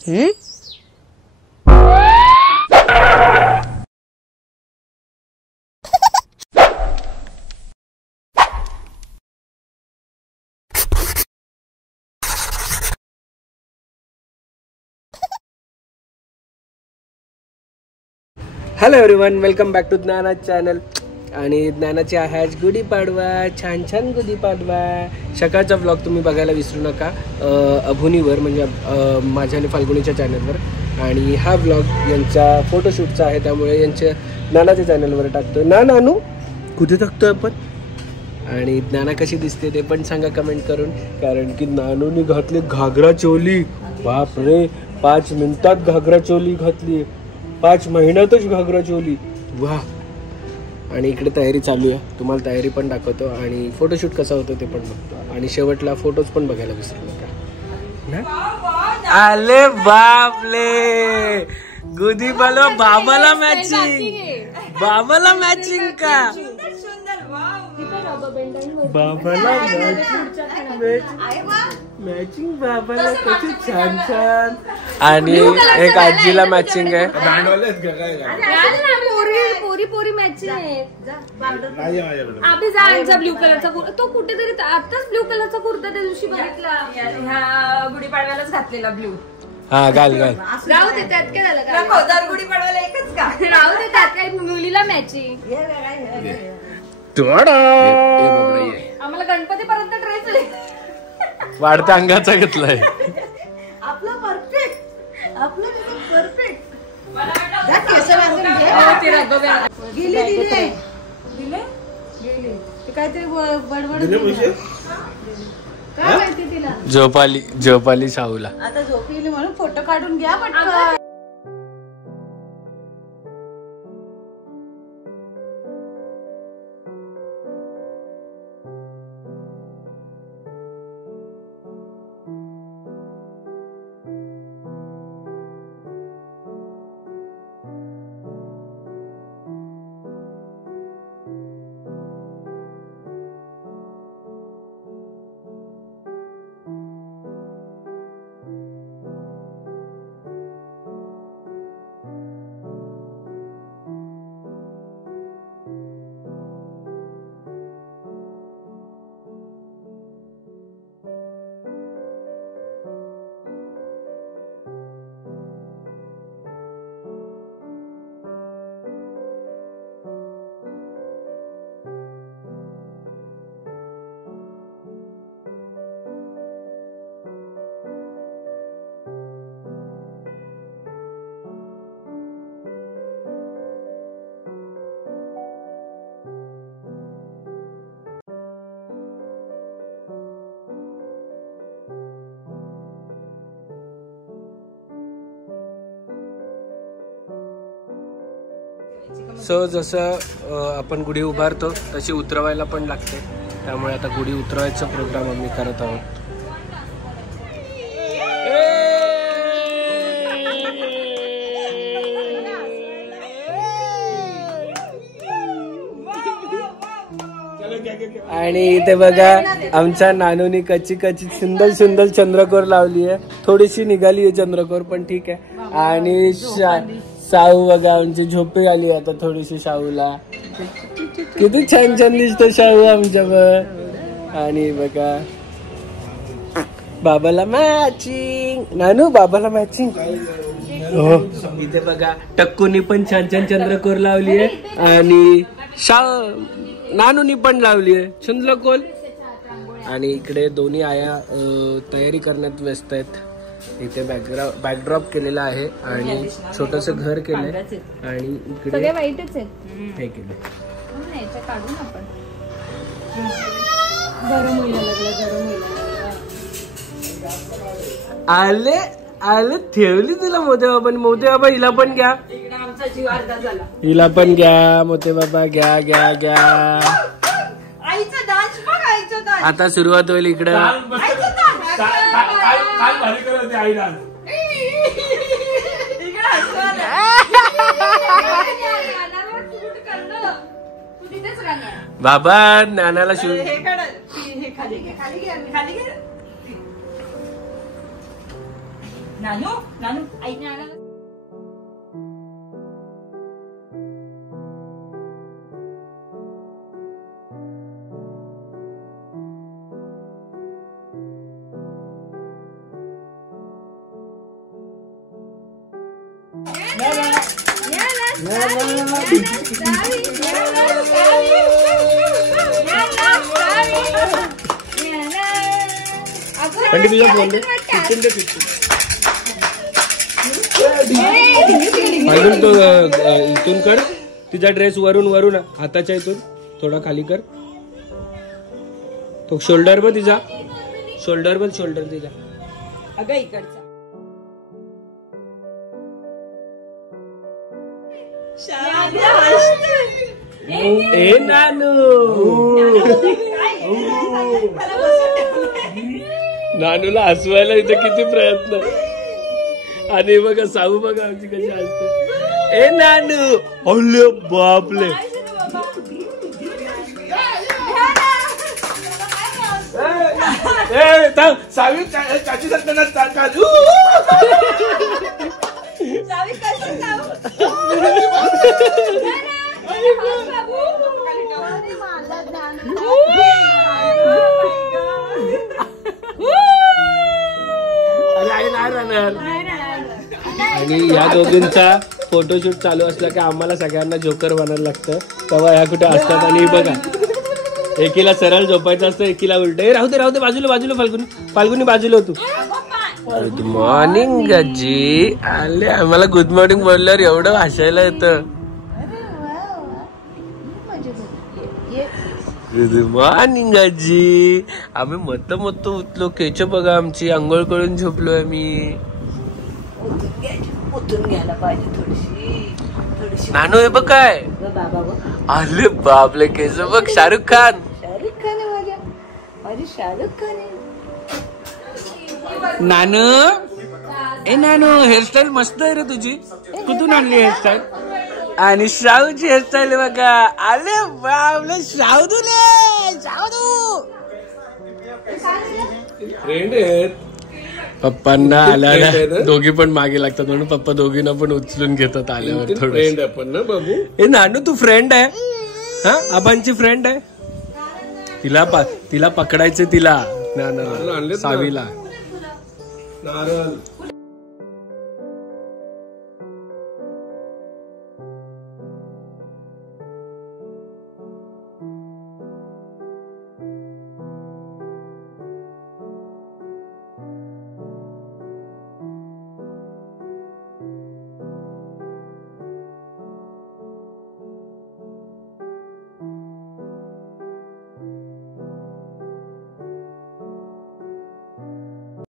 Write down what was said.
Hello everyone, welcome back to Gyana channel. आणि ज्ञानाची आहे आज गुढीपाडवा. छान छान गुढीपाडवा. सकाळचा ब्लॉग तुम्ही बघायला विसरू नका अभुनीवर, म्हणजे माझ्या आणि फाल्गुनीच्या चॅनलवर. आणि हा ब्लॉग यांच्या फोटोशूटचा आहे, त्यामुळे यांच्या ज्ञानाच्या चॅनलवर टाकतो. नानू कुठे टाकतो आपण? आणि ज्ञाना कशी दिसते ते पण सांगा कमेंट करून. कारण की नानूने घातली घागरा चोली. बाप रे, 5 मिनिटात घागरा चोली घातली. 5 महिन्यातच घागरा चोली. वा. आणि इकडे तयारी चालू आहे, तुम्हाला तयारी पण दाखवतो आणि फोटोशूट कसा होतो ते पण बघतो. आणि शेवटला फोटोज पण बघायला विसरू नका. आले बापले, गुढीपाडवा बाबाला मॅचिंग. बाबाला मॅचिंग का? बाबाला मॅचिंग बाबाला कशी छान छान. आणि एक आजीला मॅचिंग आहे. पोरी मॅचिंग आहे. आम्ही जायचा ब्ल्यू कलरचा तो कुठेतरी आताच ब्ल्यू कलरचा कुर्ता त्या दिवशी बघितला, ह्या गुढीपाडव्यालाच घातलेला ब्ल्यू. हा घाल घाल. राहू दे, त्यात काय झालं? गुढीपाडव्याला एकच का? राहू दे, त्यात काय मुलीला मॅचिंग. आम्हाला गणपती पर्यंत ड्रेस वाढत्या अंगाचा घेतलाय. आपलं परफेक्ट, आपलं परफेक्ट. झोपाली शाहूला. आता झोपली म्हणून फोटो काढून घ्या पटकन. सो जसं आपण गुढी उभारतो तशी उतरवायला पण लागते, त्यामुळे आता गुढी उतरवायचा प्रोग्राम आम्ही करत आहोत. आणि इथे बघा आमच्या नानूनी कच्ची सुंदर सुंदर चंद्रकोर लावली आहे. थोडीशी निघाली आहे चंद्रकोर, पण ठीक आहे. आणि शाहू बघा आमची झोपी आली आता थोडीशी शाहूला. किती छान छान दिसतो शाहू आमच्यावर. आणि बघा बाबाला मॅचिंग. नानू बाबाला मॅचिंग. हो, इथे बघा टक्कूनी पण छान छान चंद्रकोर लावली आहे. आणि नानूनी पण लावली आहे चंद्रकोर. आणि इकडे दोन्ही आया तयारी करण्यात व्यस्त आहेत. इथे बॅकड्रॉप केलेला आहे आणि छोटस घर केलंय. आणि इकडे सगळे वाईटच आहेत हे केलं. काढून आपण गरम व्हायला लागलं. आले आले ठेवली तिला मोठे बाबा. मोठे बाबा हिला पण घ्या. आमचा जीव अर्धा झाला. हिला पण घ्या मोठे बाबा. घ्या घ्या घ्या. आईचा डान्स बघ, आईचा डान्स आता सुरुवात होईल इकडे. बाबा नानाला नानू नानू आई नाना पण तुझा फोन दे 15 दे 15 अजून तो इथून कर तिचा ड्रेस वरून हाताच्या इथून थोडा खाली कर तो शोल्डर बघ तिचा शोल्डर तिचा अगं इकडचा ए नानू नानूला हसवायला इथे किती प्रयत्न आणि बघा साऊ बघा आमची कशी हसते ए नानू अरे बापले सावी चाची सत्ताना काजू आणि या दोघींचा फोटोशूट चालू असला की आम्हाला सगळ्यांना जोकर बनायला लागतं तेव्हा ह्या कुठे असतात आणि बघा एकीला सरळ झोपायचं असतं एकीला उलट राहू दे बाजूला फाल्गुनी बाजूला होतो गुड मॉर्निंग आजी आले आम्हाला गुड मॉर्निंग बोलल्यावर एवढं हसायला येतं गुड मॉर्निंग आजी आम्ही मत उठलो केच बघा आमची आंघोळ करून झोपलो आम्ही नानू हे बघ काय अरे बापले केस बघ शाहरुख खान नानू ए नानू हेअरस्टाईल मस्त आहे रे तुझी कुठून आणली हेअरस्टाईल आणि श्रावची हेअरस्टाईल बघा अरे बापले श्रावदू फ्रेंड आहेत पप्पांना आल्यावर दोघी पण मागे लागतात म्हणून पप्पा दोघींना पण उचलून घेतात आल्यावर फ्रेंड आपण ना बाबू ए नानू तू फ्रेंड आहे हा आबांची फ्रेंड आहे तिला पकडायचं तिला सावीला